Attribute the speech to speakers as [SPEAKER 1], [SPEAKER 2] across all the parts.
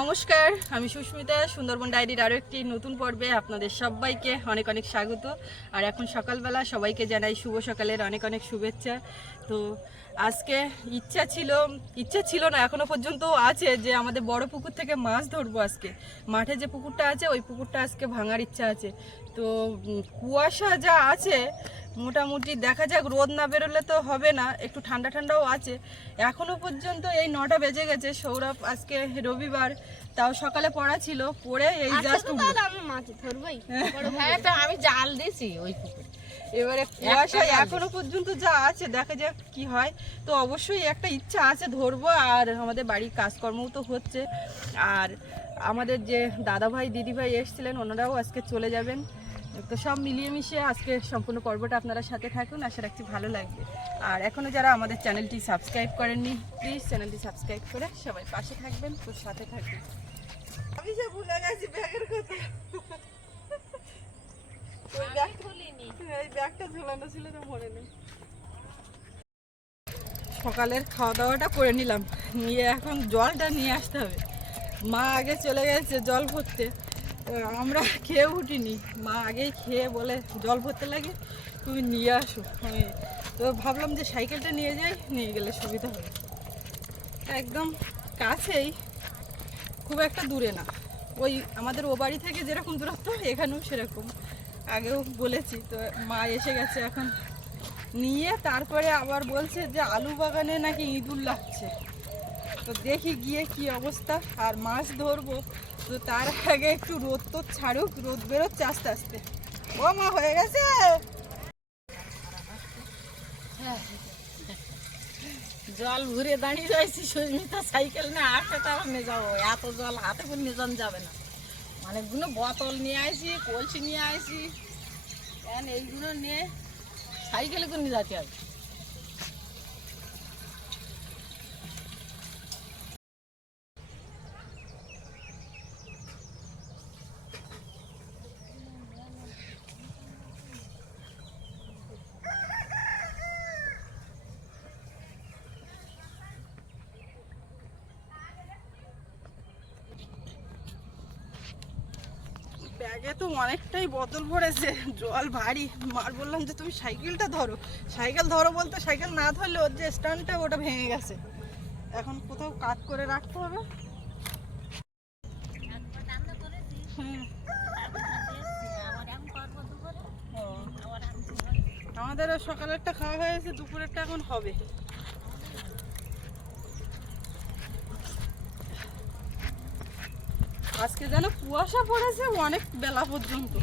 [SPEAKER 1] নমস্কার, আমি সুস্মিতা, সুন্দরবন ডায়েরির আরও একটি নতুন পর্বে আপনাদের সবাইকে অনেক অনেক স্বাগত। আর এখন সকালবেলা সবাইকে জানাই শুভ সকালের অনেক অনেক শুভেচ্ছা। তো আজকে ইচ্ছা ছিল ইচ্ছা ছিল না এখনও পর্যন্ত আছে যে আমাদের বড় পুকুর থেকে মাছ ধরবো আজকে। মাঠে যে পুকুরটা আছে ওই পুকুরটা আজকে ভাঙার ইচ্ছা আছে। তো কুয়াশা যা আছে মোটামুটি দেখা যাক রোদ না বেরোলে তো হবে না একটু ঠান্ডা ঠান্ডাও আছে। এখনও পর্যন্ত এই নটা বেজে গেছে সৌরভ আজকে রবিবার তাও সকালে পড়া ছিল পড়ে এই জাস্ট
[SPEAKER 2] আমি মাছ
[SPEAKER 3] হ্যাঁ তো আমি জাল দিছি ওই পুকুরে।
[SPEAKER 1] এবারে কুয়াশা
[SPEAKER 3] একটা
[SPEAKER 1] এখনও পর্যন্ত যা আছে দেখা যাক কি হয়। তো অবশ্যই একটা ইচ্ছা আছে ধরবো আর আমাদের বাড়ির কাজকর্মও তো হচ্ছে। আর আমাদের যে দাদা ভাই দিদি ভাই এসেছিলেন ওনারাও আজকে চলে যাবেন। তো সব মিলিয়ে মিশিয়ে আজকে সম্পূর্ণ পর্বটা আপনারা সাথে থাকুন আশা রাখছি ভালো লাগবে। আর এখনও যারা আমাদের চ্যানেলটি সাবস্ক্রাইব করেননি প্লিজ চ্যানেলটি সাবস্ক্রাইব করে সবাই পাশে থাকবেন তো সাথে থাকবেন। আমি যে ভুলে গেছি ব্যাগের কথা। ওই ব্যাগ ছিল তো নেই সকালের খাওয়া দাওয়াটা করে নিলাম। নিয়ে এখন জলটা নিয়ে আসতে হবে। মা আগে চলে গেছে জল ভরতে। আমরা খেয়ে উঠিনি। মা আগেই খেয়ে বলে, জল ভরতে লাগে, তুমি নিয়ে আসো। আমি তো ভাবলাম যে সাইকেলটা নিয়ে যাই, নিয়ে গেলে সুবিধা হবে। একদম কাছেই, খুব একটা দূরে না। ওই আমাদের ও বাড়ি থেকে যেরকম দূরত্ব, এখানেও সেরকম। আগেও বলেছি, তো মা এসে গেছে এখন নিয়ে, তারপরে আবার বলছে যে আলু বাগানে নাকি ইঁদুর লাগছে। তো দেখি গিয়ে কি অবস্থা, আর মাছ ধরবো। তো তার আগে একটু রোদ তো ছাড়ুক, রোদ বেরোচ্ছে আস্তে আস্তে। ও মা, হয়ে গেছে?
[SPEAKER 3] জল ঘুরে দাঁড়িয়ে রয়েছি, সুস্মিতা সাইকেল হাঁটতে, তাও নিয়ে যাব। এত জল হাতে করে যান যাবে না। অনেকগুলো বোতল নিয়ে আসি কলসি নিয়ে আসি এইগুলো নিয়ে সাইকেলে করে নিয়ে যেতে হবে
[SPEAKER 1] ব্যাগে তো অনেকটাই বোতল ভরেছে জল ভারী। মার বললাম যে, তুমি সাইকেলটা ধরো। সাইকেল ধরো বলতে সাইকেল না ধরলে ওর যে স্ট্যান্ডটা, ওটা ভেঙে গেছে। এখন কোথাও কাট করে রাখতে হবে। আমাদেরও সকালেরটা খাওয়া হয়েছে দুপুরেরটা এখন হবে। আজকে যেন কুয়াশা পড়েছে অনেক বেলা পর্যন্ত।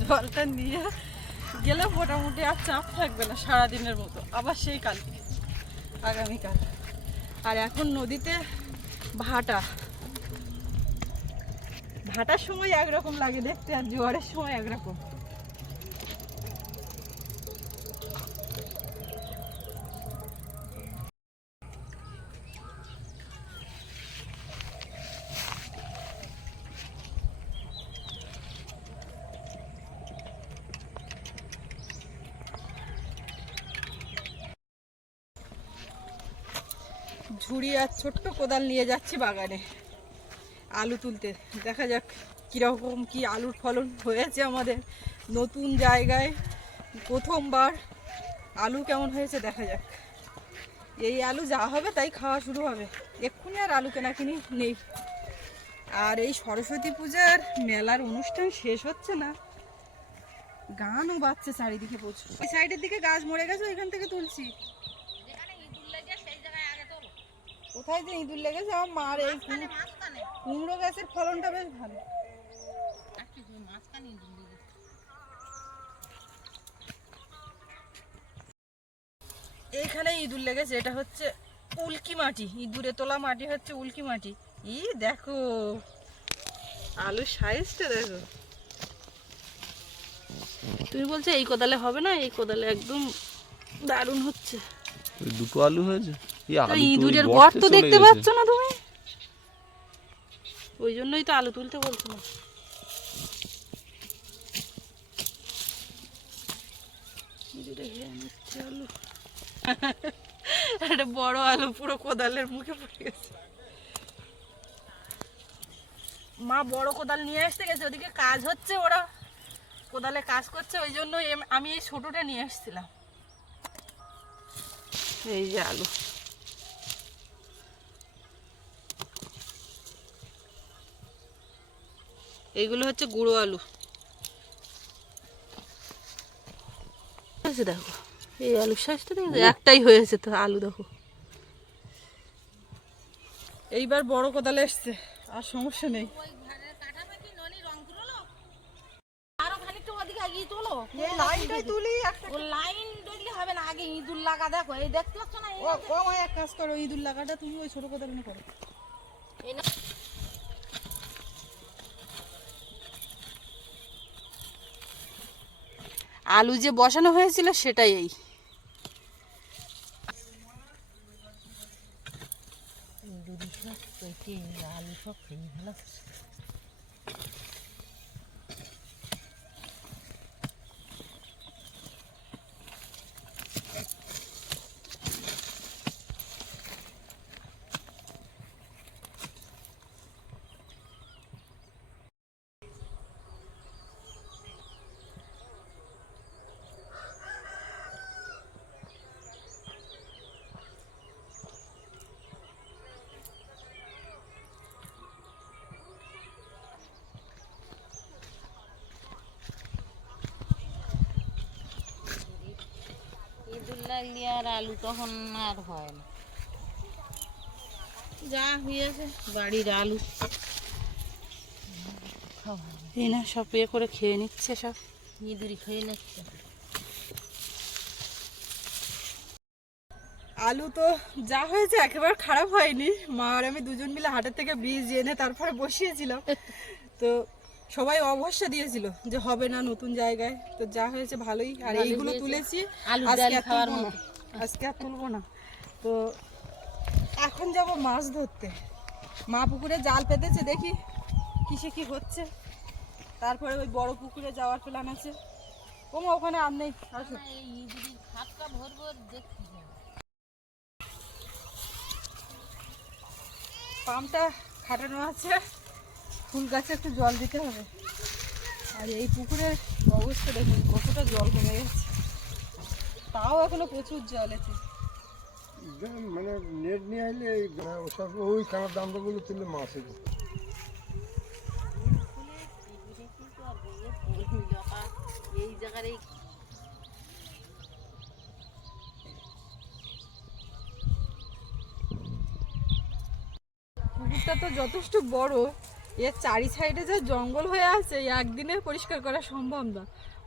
[SPEAKER 1] জলটা নিয়ে গেলে মোটামুটি আর চাপ থাকবে না সারাদিনের মতো, আবার সেই কালকে আগামীকাল। আর এখন নদীতে ভাটা। ভাটার সময় একরকম লাগে দেখতে আর জোয়ারের সময় একরকম। ঝুড়ি আর ছোট্ট কোদাল নিয়ে যাচ্ছি বাগানে আলু তুলতে। দেখা যাক কীরকম কি আলুর ফলন হয়েছে আমাদের নতুন জায়গায়। প্রথমবার আলু কেমন হয়েছে দেখা যাক। এই আলু যা হবে তাই খাওয়া শুরু হবে। এক্ষুনি আর আলু কেনা কিনি নেই। আর এই সরস্বতী পূজার মেলার অনুষ্ঠান শেষ হচ্ছে না। গানও বাজছে চারিদিকে প্রচুর। সাইডের দিকে গাছ মরে গেছে, ওইখান থেকে তুলছি। কোথায় যে ইঁদুর লেগেছে আমার মার এই কুমড়ো গাছের ফলনটা বেশ ভালো। এইখানে ইঁদুর লেগেছে এটা হচ্ছে উল্কি মাটি। ইঁদুরে তোলা মাটি হচ্ছে উল্কি মাটি। ই দেখো আলুর সাইজটা দেখো। তুমি বলছো এই কোদালে হবে না এই কোদালে একদম দারুণ হচ্ছে।
[SPEAKER 4] দুটো আলু হয়েছে? আলু
[SPEAKER 1] ইঁদুরের
[SPEAKER 4] গর্তে
[SPEAKER 1] দেখতে পাচ্ছ না তুমি? ওই জন্যই তো আলু তুলতে নিচ্ছে আলু। একটা বড় আলু পুরো কোদালের মুখে পড়ে গেছে। মা বড় কোদাল নিয়ে আসতে গেছে ওদিকে কাজ হচ্ছে ওরা। কোদালে কাজ করছে ওই জন্য আমি এই ছোটোটা নিয়ে এসেছিলাম এই যে আলু। এইগুলো হচ্ছে গুঁড়ো আলু। দেখো। এই আলুর সাইজটা দেখো একটাই হয়েছে তো আলু দেখো। এইবার বড় কোদালে এসছে আর সমস্যা নেই।
[SPEAKER 3] আরও খানিকটা ওদিকে এগিয়ে তোলো।
[SPEAKER 1] এই তুলি
[SPEAKER 3] লাইন দেখলে হবে না আগে ইঁদুর লাগা দেখো এই দেখতে পাচ্ছ না
[SPEAKER 1] এক কাজ করো ইঁদুর লাগাটা তুমি ওই ছোট কোদালে নিয়ে করো। আলু যে বসানো হয়েছিল সেটাই এই
[SPEAKER 3] আলু সব খেয়ে ভালো লাগলে আর আলু তখন আর হয় না। যা হয়েছে বাড়ির আলু।
[SPEAKER 1] এই না সব ইয়ে করে খেয়ে নিচ্ছে সব।
[SPEAKER 3] ইঁদুরি খেয়ে নিচ্ছে।
[SPEAKER 1] আলু তো যা হয়েছে একেবারে খারাপ হয়নি। মা আর আমি দুজন মিলে হাটের থেকে বীজ এনে তারপরে বসিয়েছিলাম। তো সবাই অবশ্যই দিয়েছিল যে হবে না নতুন জায়গায়। তো যা হয়েছে ভালোই। আর এইগুলো তুলেছি আজকে আর তুলবো না। আজকে আর তুলবো না। তো এখন যাব মাছ ধরতে। মা পুকুরে জাল পেতেছে দেখি কিসে কি হচ্ছে। তারপরে ওই বড় পুকুরে যাওয়ার প্ল্যান আছে। ওমা ওখানে আর নেই। আসো। পাম্পটা খাটানো আছে। ফুল গাছে একটু জল দিতে হবে। আর এই পুকুরের অবস্থা দেখুন কতটা জল কমে গেছে। তাও এখনও প্রচুর জল আছে
[SPEAKER 2] মানে নেট নিয়ে আইলে এই মানে ওসব ওই খানার দামগুলো তুললে মাছ হইব
[SPEAKER 3] এই জায়গার এই
[SPEAKER 1] পুকুরটা তো যথেষ্ট বড়। এর চারি সাইডে যা জঙ্গল হয়ে আছে একদিনে পরিষ্কার করা সম্ভব না।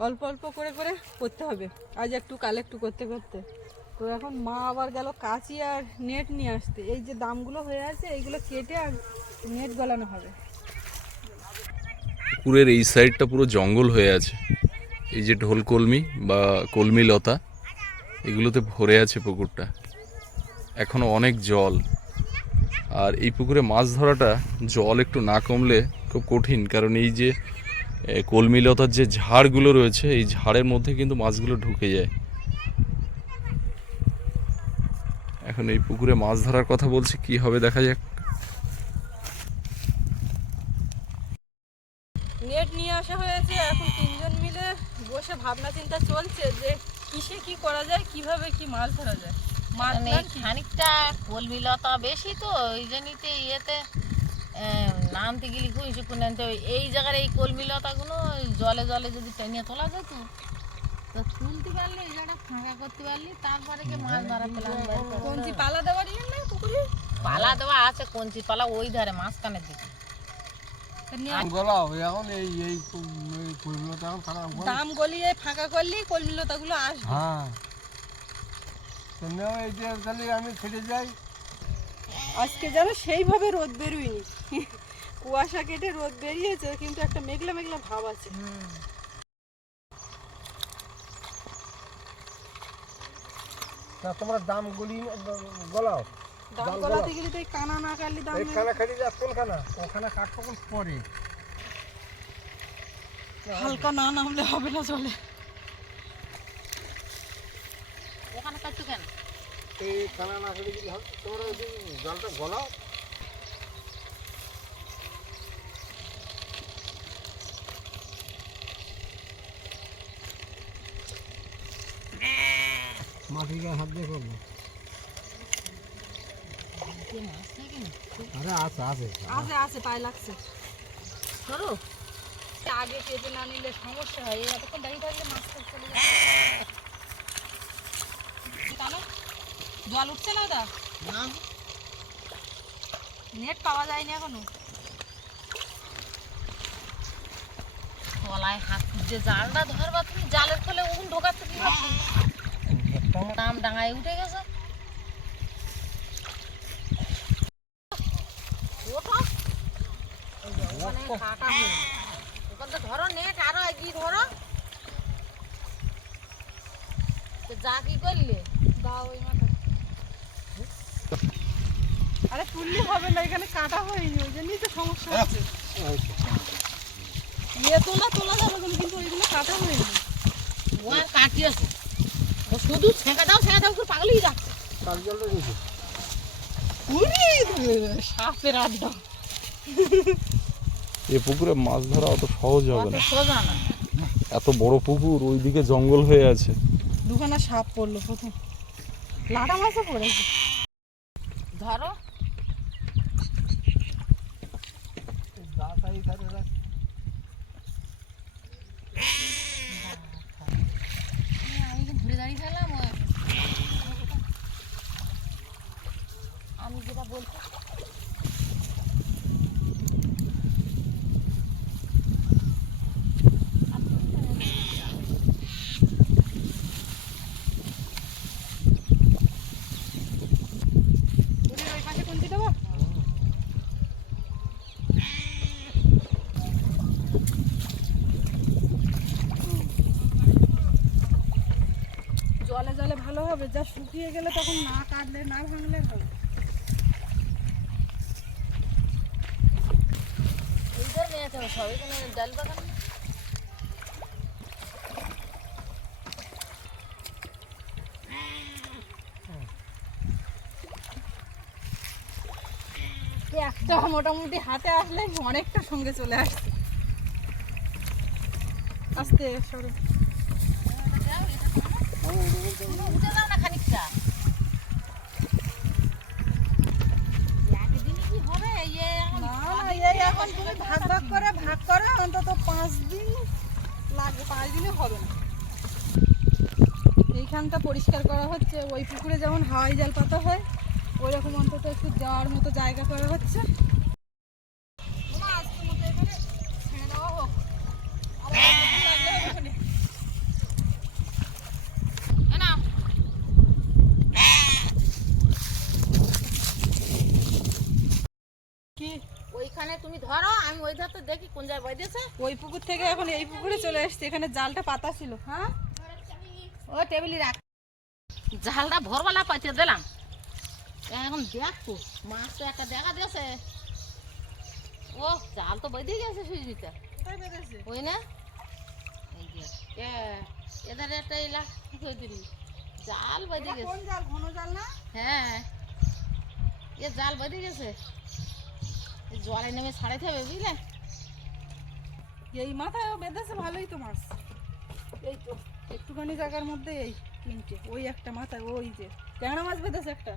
[SPEAKER 1] অল্প অল্প করে করে করতে হবে। আজ একটু, কাল একটু করতে করতে। তো এখন মা আবার গেল কাঁচি আর নেট নিয়ে আসতে। এই যে দামগুলো হয়ে আছে, এইগুলো কেটে আর নেট গলানো হবে।
[SPEAKER 4] পুকুরের এই সাইডটা পুরো জঙ্গল হয়ে আছে। এই যে ঢোল কলমি বা কলমি লতা, এগুলোতে ভরে আছে পুকুরটা। এখনও অনেক জল। আর এই পুকুরে মাছ ধরাটা জল একটু না কমলে খুব কঠিন। কারণ এই যে কলমিলতার কলমি লতার যে ঝাড়গুলো রয়েছে, এই ঝাড়ের মধ্যে কিন্তু মাছগুলো ঢুকে যায়। এখন এই পুকুরে মাছ ধরার কথা বলছি, কি হবে দেখা যাক
[SPEAKER 1] নেট নিয়ে আসা হয়েছে এখন তিনজন মিলে বসে ভাবনা চিন্তা চলছে যে কিসে কি করা যায় কীভাবে কি মাছ ধরা যায় মাছ
[SPEAKER 3] মানে
[SPEAKER 1] plan কি?
[SPEAKER 3] খানিকটা কলমি লতা বেশি তো ওই জন্যতে ইয়েতে নামতে গেলে খুব হবে। এই জায়গার এই কলমি লতাগুলো ওই জলে জলে যদি টেনে তোলা যেত তো তুলতে পারলে এই জায়গাটা ফাঁকা করতে পারলি তারপরে কি মাছ ধরা করতে
[SPEAKER 1] কঞ্চি পালা দেওয়ার ইয়ে নেই পুকুরে?
[SPEAKER 3] পালা দেওয়া আছে কঞ্চি পালা ওই ধারে মাঝখানের দিকে।
[SPEAKER 2] গলা এই
[SPEAKER 1] ফাঁকা করলেই কলমিলতাগুলো আসবে।
[SPEAKER 2] হ্যাঁ। আমি খেটে যাই।
[SPEAKER 1] আজকে যেন সেইভাবে রোদ বেরোয়নি। কুয়াশা কেটে রোদ বেরিয়েছে কিন্তু একটা মেঘলা মেঘলা ভাব আছে।
[SPEAKER 2] তোমরা দাম গুলি গলাও।
[SPEAKER 1] দাম গলাতে গেলে তো এই কানা না কাটলে দাম
[SPEAKER 2] এই। খানা খাটি যা কোনখানা? ওখানে কাঠ কখন? পরে।
[SPEAKER 1] হালকা না নামলে হবে না চলে।
[SPEAKER 3] ওখানে কাটছো কেন?
[SPEAKER 2] এই খানা না করে যদি তোমরা জলটা গলাও। মাটির গায়ে হাত দিয়ে করব। আরে আছে আছে।
[SPEAKER 1] আছে আছে পায়ে লাগছে।
[SPEAKER 3] ধরো
[SPEAKER 1] আগে কেটে না নিলে সমস্যা হয় এতক্ষণ দাঁড়িয়ে থাকলে মাছটা চলে যাবে জল উঠছে না
[SPEAKER 3] না।
[SPEAKER 1] নেট পাওয়া যায়নি এখনও।
[SPEAKER 3] তলায় হাত যে জালটা ধরবা তুমি জালের ফলে উন ঢোকাচ্ছে কি দাম ডাঙায় উঠে গেছে। ধরো নেট আরও এগিয়ে ধরো। যা কি করলে?
[SPEAKER 1] দাও আরে তুললে হবে না এখানে কাটা হয়নি ওই জন্যই তো সমস্যা হচ্ছে। ইয়ে তোলা তোলা যাবে কিন্তু কিন্তু ওইগুলো কাটা হয়নি।
[SPEAKER 3] ও আর কাটিয়েছে ও শুধু ছেঁকা দাও ছেঁকা দাও করে পাগলই যাচ্ছে।
[SPEAKER 2] কাল জলটা
[SPEAKER 1] উরি সাপের আড্ডা।
[SPEAKER 4] এ পুকুরে মাছ ধরা অত সহজ হবে না।
[SPEAKER 3] সোজা না।
[SPEAKER 4] এত বড় পুকুর ওইদিকে জঙ্গল হয়ে আছে।
[SPEAKER 1] দুখানা সাপ পড়ল প্রথম। লাটা মাছও পড়েছে
[SPEAKER 3] ধরো আমি কি ঘুরে দাঁড়িয়ে গেলাম আমি যেটা বলতে
[SPEAKER 1] ওদের ওই পাশে কোনটি দেবো জলে জলে ভালো যা শুকিয়ে গেলে তখন না কাটলে না ভাঙলে
[SPEAKER 3] ডাল বাগান
[SPEAKER 1] একটা মোটামুটি হাতে আসলে অনেকটা সঙ্গে চলে আসছে। আস্তে সরো
[SPEAKER 3] উঠে যাও না খানিকটা একদিনই কি হবে ইয়ে এখন
[SPEAKER 1] না না এই এখন তুমি ভাগ ভাগ করে ভাগ করে, অন্তত পাঁচ দিন লাগবে, পাঁচ দিনে হবে না। এইখানটা পরিষ্কার করা হচ্ছে, ওই পুকুরে যেমন হাওয়াই জাল পাতা হয়, ওইরকম অন্তত একটু যাওয়ার মতো জায়গা করা হচ্ছে মামা, আজকের মতো এখানে ছেড়ে দেওয়া হোক। আবার একদিন লাগলে হবে ওখানে।
[SPEAKER 3] এ নাও।
[SPEAKER 1] কি
[SPEAKER 3] ওইখানে তুমি ধরো আমি ওই ধারতে দেখি কোন জায়গায় বেঁধেছে
[SPEAKER 1] ওই পুকুর থেকে এখন এই পুকুরে চলে এসছে এখানে জালটা পাতা ছিল হ্যাঁ?
[SPEAKER 3] ও টেবিলে রাখ। জালটা ভোরবেলা পাইতে দিলাম। এখন দেখো মাছ তো একটা দেখা দিয়েছে। ও জাল তো বেঁধে গেছে সুইমিতে ওই না? এধারে একটা এলা কই দিলি জাল বেঁধে গেছে।
[SPEAKER 1] কোন জাল? ঘন জাল না?
[SPEAKER 3] হ্যাঁ। এ জাল বেঁধে গেছে। জলে নেমে ছাড়াইতে হবে বুঝলে?
[SPEAKER 1] এই মাথায় বেঁধেছে ভালোই তো মাছ। এই তো একটুখানি জায়গার মধ্যে এই তিনটে ওই একটা মাথায় ওই যে ট্যাংরা মাছ বেঁধেছে একটা।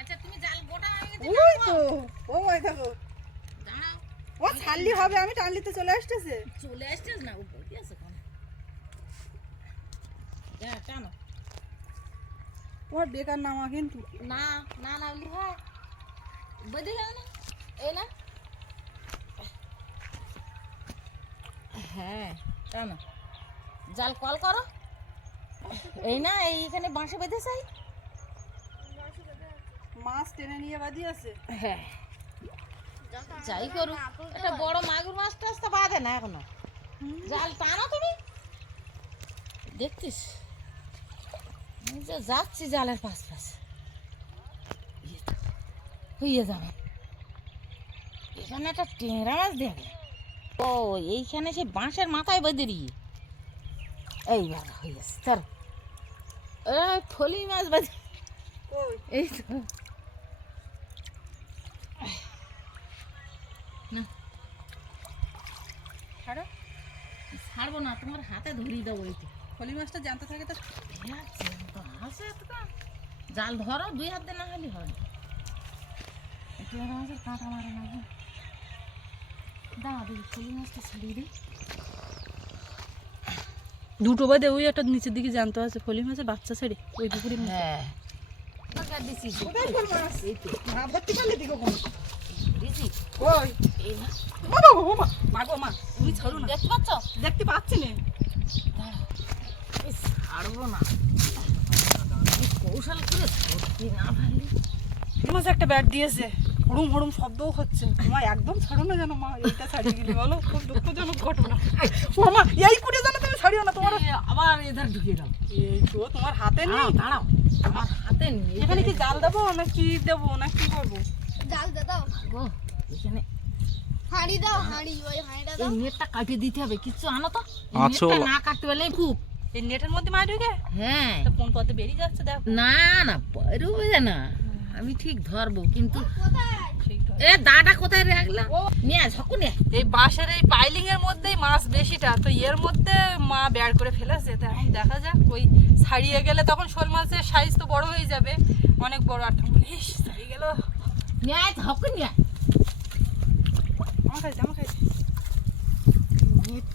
[SPEAKER 3] আচ্ছা তুমি জাল গোটা
[SPEAKER 1] ওই তো ও ওই দেখো ও ছাড়লি হবে আমি টানলি তো চলে আসতেছে।
[SPEAKER 3] চলে আসছিস না উপর কি আছে কোন? হ্যাঁ টানো।
[SPEAKER 1] তোমার বেকার নামা কিন্তু।
[SPEAKER 3] না না না হয় বেঁধে গেল না। এই না। হ্যাঁ টানো। জাল কল করো। এই না এইখানে বাঁশে বেঁধেছে? এই?
[SPEAKER 1] মাছ টেনে নিয়ে বাদি আছে।
[SPEAKER 3] হ্যাঁ। যাই করুক একটা বড় মাগুর মাছ টাছ তো বাঁধে না এখনও। জাল টানো তুমি। দেখতিস? যে যাচ্ছি জালের পাশ পাশ। ইয়ে হইয়ে যাবে। এখানে একটা টেংরা মাছ দেখলে ও এইখানে সে বাঁশের মাথায় বেঁধে দিয়ে এই বাবা হয়ে গেছে তার ফলি মাছ
[SPEAKER 1] কই?
[SPEAKER 3] এই তো।
[SPEAKER 1] ছাড়ো।
[SPEAKER 3] ছাড়বো না তোমার হাতে ধরিয়ে দেবো এইটা
[SPEAKER 1] ফলি মাছটা জানতে থাকে তো।
[SPEAKER 3] আছে। জাল ধরো দুই হাতে না হলে হয় না। একটু আর কাঁটা মারে না গো। দাও দেখি ফলি মাছটা ছাড়িয়ে দিই
[SPEAKER 1] দুটো বাদে ওই একটা নিচের দিকে জানতে আছে ফলি মাছের বাচ্চা ছেড়ে ওই
[SPEAKER 3] হ্যাঁ
[SPEAKER 1] ছাড়ো
[SPEAKER 3] দেখতে পাচ্ছ
[SPEAKER 1] দেখতে পাচ্ছি না
[SPEAKER 3] ছাড়বো না কৌশল করে সত্যি না ভালি
[SPEAKER 1] মাছ একটা ব্যাট দিয়েছে। হড়ুম হড়ুম শব্দও হচ্ছে। মা একদম ছাড়ো না যেন মা এইটা ছাড়িয়ে গেলি বলো খুব দুঃখজনক ঘটনা। ও মা এই কুড়ে যেন তুমি ছাড়িও না তোমার
[SPEAKER 3] আবার এধার ঢুকিয়ে দাও।
[SPEAKER 1] এই তো তোমার হাতে নেই?
[SPEAKER 3] দাঁড়াও আমার হাতে নেই
[SPEAKER 1] এখানে কি জাল দেবো না কি দেবো না কি করব?
[SPEAKER 5] জাল দে দাও।
[SPEAKER 3] গো এখানে
[SPEAKER 5] হাঁড়ি দাও হাঁড়ি ওই হাঁড়িটা দাও।
[SPEAKER 3] নেটটা কাটিয়ে দিতে হবে কিচ্ছু আনো তো। নেটটা না কাটতে পারলে খুব
[SPEAKER 1] এই নেটের মধ্যে মা ঢুকে?
[SPEAKER 3] হ্যাঁ।
[SPEAKER 1] তা কোন পথে বেরিয়ে যাচ্ছে দেখো।
[SPEAKER 3] না না পরে না। আমি ঠিক ধরবো কিন্তু। এ দাটা কোথায় রাখলাম নিয়ে ঝকু নিয়ে
[SPEAKER 1] এই বাঁশের এই পাইলিং এর মধ্যেই মাছ বেশিটা তো এর মধ্যে মা বের করে ফেলেছে। তো এখন দেখা যাক ওই ছাড়িয়ে গেলে তখন শোল মাছের সাইজ তো বড় হয়ে যাবে। অনেক বড় আর তখন বলি, ছাড়িয়ে গেল।
[SPEAKER 3] নিয়ে ঝকু নিয়ে।
[SPEAKER 1] আমার খাইছে আমার খাইছে।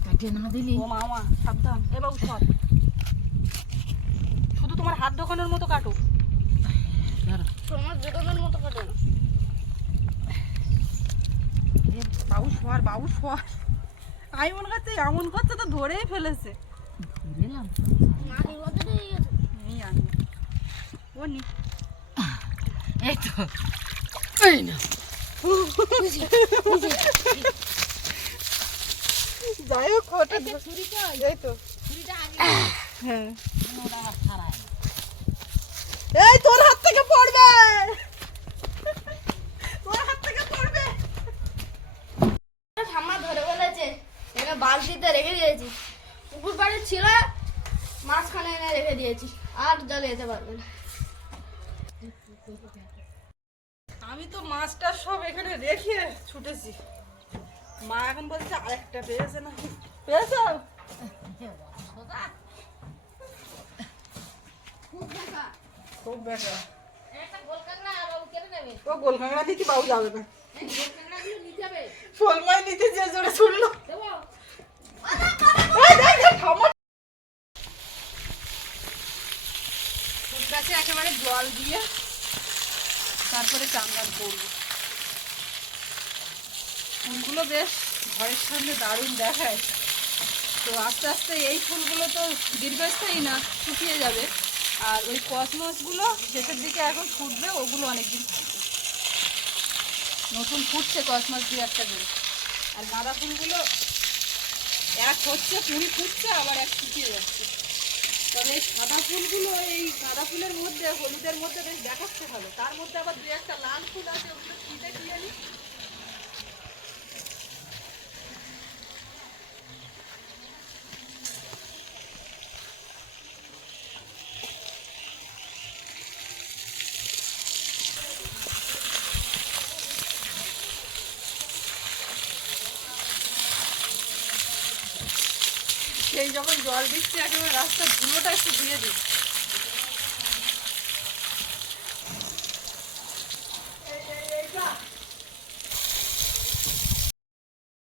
[SPEAKER 3] কাটিয়ে না দিলি।
[SPEAKER 1] ও মা মা সাবধান। এ বাবু সব শুধু তোমার হাত ঢোকানোর মতো কাটো
[SPEAKER 3] ধরো।
[SPEAKER 5] তোমার জোটানোর মতো কাটে না
[SPEAKER 1] বাবু শোয়ার বাবু শোয়ার আমি মনে করছে এমন করছে তো ধরেই ফেলেছে। এই ও নি।
[SPEAKER 3] এই তো। এই না।
[SPEAKER 1] যাই হোক ওটা
[SPEAKER 5] ছুরিটা।
[SPEAKER 1] এই তো।
[SPEAKER 5] ছুরিটা আগে।
[SPEAKER 1] হ্যাঁ। এই তোর হাত থেকে পড়বে। তোর হাত থেকে পড়বে।
[SPEAKER 5] ঠাম্মা ধরে বলেছে এখানে বালতিতে রেখে দিয়েছি। পুকুর পাড়ে ছিল মাঝখানে এনে রেখে দিয়েছি। আর জলে যেতে পারবে না।
[SPEAKER 1] আমি তো মাছটা সব এখানে রেখে ছুটেছি। মা এখন বলছে আরেকটা পেয়েছে না? পেয়েছ?
[SPEAKER 5] খুব দেখা
[SPEAKER 1] খুব বেটা
[SPEAKER 3] একটা গোল কাঁকড়া বাবু কেটে নেবে?
[SPEAKER 1] ও গোল কাঁকড়া নিতে বাবু যাবে? না
[SPEAKER 5] এই নিতে হবে।
[SPEAKER 1] শোলমাই নিতে যে জোরে শুনলো
[SPEAKER 5] দেবো।
[SPEAKER 1] এই দেখ দেখ থামো। ফুল গাছে একেবারে জল দিয়ে তারপরে চান্দান করব। ফুলগুলো বেশ ঘরের সামনে দারুণ দেখায়। তো আস্তে আস্তে এই ফুলগুলো তো দীর্ঘস্থায়ী না শুকিয়ে যাবে। আর ওই কসমসগুলো শেষের দিকে এখন ফুটবে, ওগুলো অনেকদিন থাকবে নতুন ফুটছে কসমস দিয়ে একটা করে। আর গাঁদা ফুলগুলো, এক হচ্ছে, কুড়ি ফুটছে, আবার এক শুকিয়ে যাচ্ছে। তবে সাদা ফুলগুলো এই গাঁদা ফুলের মধ্যে, হলুদের মধ্যে বেশ দেখাচ্ছে ভালো। তার মধ্যে আবার দু একটা লাল ফুল আছে, ওগুলো ছিটে দিয়ে সেই যখন জল দিচ্ছে একেবারে রাস্তার ধুলোটা একটু দিয়ে দিই।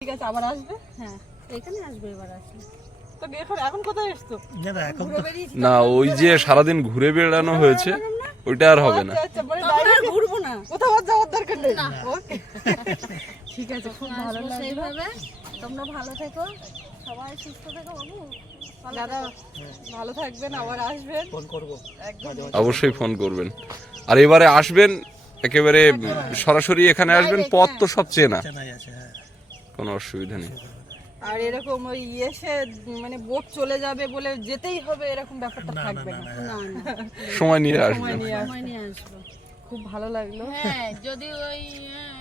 [SPEAKER 1] ঠিক আছে আবার আসবে? হ্যাঁ
[SPEAKER 3] এখানে আসবে এবার আসলে
[SPEAKER 1] তো এখন এখন কোথায় এসছো?
[SPEAKER 4] না ওই যে সারাদিন ঘুরে বেড়ানো হয়েছে ওইটা আর হবে না।
[SPEAKER 1] আচ্ছা, আচ্ছা, মানে ঘুরবো না। কোথাও আর যাওয়ার দরকার নেই। ওকে। ঠিক আছে খুব ভালো লাগল।
[SPEAKER 3] সেইভাবে। তোমরা ভালো থেকো। সবাই সুস্থ থেকো বাবু।
[SPEAKER 1] দাদা ভালো থাকবেন আবার আসবেন।
[SPEAKER 2] ফোন করব।
[SPEAKER 1] একদম।
[SPEAKER 4] অবশ্যই ফোন করবেন। আর এবারে আসবেন একেবারে সরাসরি এখানে আসবেন পথ তো সব চেনা। কোনো অসুবিধা নেই।
[SPEAKER 1] আর এরকম ওই এসে মানে বোট চলে যাবে বলে যেতেই হবে এরকম ব্যাপারটা থাকবে না
[SPEAKER 4] সময় নিয়ে
[SPEAKER 1] আসবে।
[SPEAKER 3] সময় নিয়ে আসব।
[SPEAKER 1] খুব ভালো লাগল।
[SPEAKER 3] হ্যাঁ যদি ওই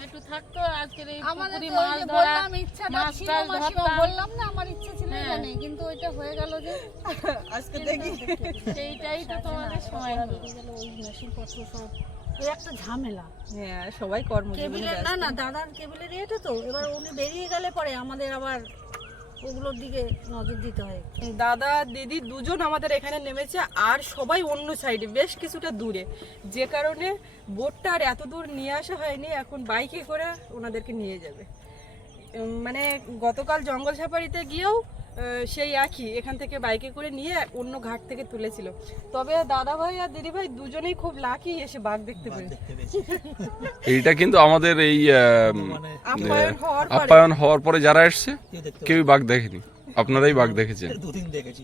[SPEAKER 3] একটু থাকতো আজকের এই পুকুরি
[SPEAKER 6] তো
[SPEAKER 3] মাছ ধরা
[SPEAKER 6] ইচ্ছাটা ছিল মাসিমা
[SPEAKER 3] ধরতাম।
[SPEAKER 6] বললাম না আমার ইচ্ছা ছিল
[SPEAKER 3] হ্যাঁ।
[SPEAKER 6] এখানে কিন্তু ওইটা হয়ে গেল যে
[SPEAKER 1] আজকে দেখি।
[SPEAKER 3] সেইটাই তো তোমাদের সময় হলো।
[SPEAKER 6] ওই মেশিন পত্র সব ওই একটা ঝামেলা।
[SPEAKER 1] হ্যাঁ সবাই কর্মজীবনে
[SPEAKER 6] কেবিলের না না দাদার কেবিলের ইয়েটা তো এবার উনি বেরিয়ে গেলে পরে আমাদের আবার ওগুলোর দিকে নজর দিতে হয়।
[SPEAKER 1] দাদা, দিদি দুজন আমাদের এখানে নেমেছে আর সবাই অন্য সাইডে বেশ কিছুটা দূরে। যে কারণে বোটটা আর এত দূর নিয়ে আসা হয়নি, এখন বাইকে করে ওনাদেরকে নিয়ে যাবে। মানে গতকাল জঙ্গল সাফারিতে গিয়েও সেই একই এখান থেকে বাইকে করে নিয়ে অন্য ঘাট থেকে তুলেছিল। তবে দাদা ভাই আর দিদি ভাই দুজনেই খুব লাকি এসে বাঘ দেখতে পেরে
[SPEAKER 4] এইটা কিন্তু আমাদের এই আহ,
[SPEAKER 1] আপ্যায়ন হওয়ার পরে।
[SPEAKER 4] যারা এসছে কেউই বাঘ দেখেনি। আপনারাই বাঘ দেখেছেন।
[SPEAKER 7] দুদিন দেখেছি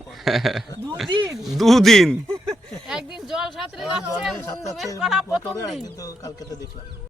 [SPEAKER 1] দুদিন?
[SPEAKER 4] দুদিন।
[SPEAKER 3] একদিন জল সাঁতরে যাচ্ছে বের করা প্রথম দিন।
[SPEAKER 7] কালকে তো দেখলাম।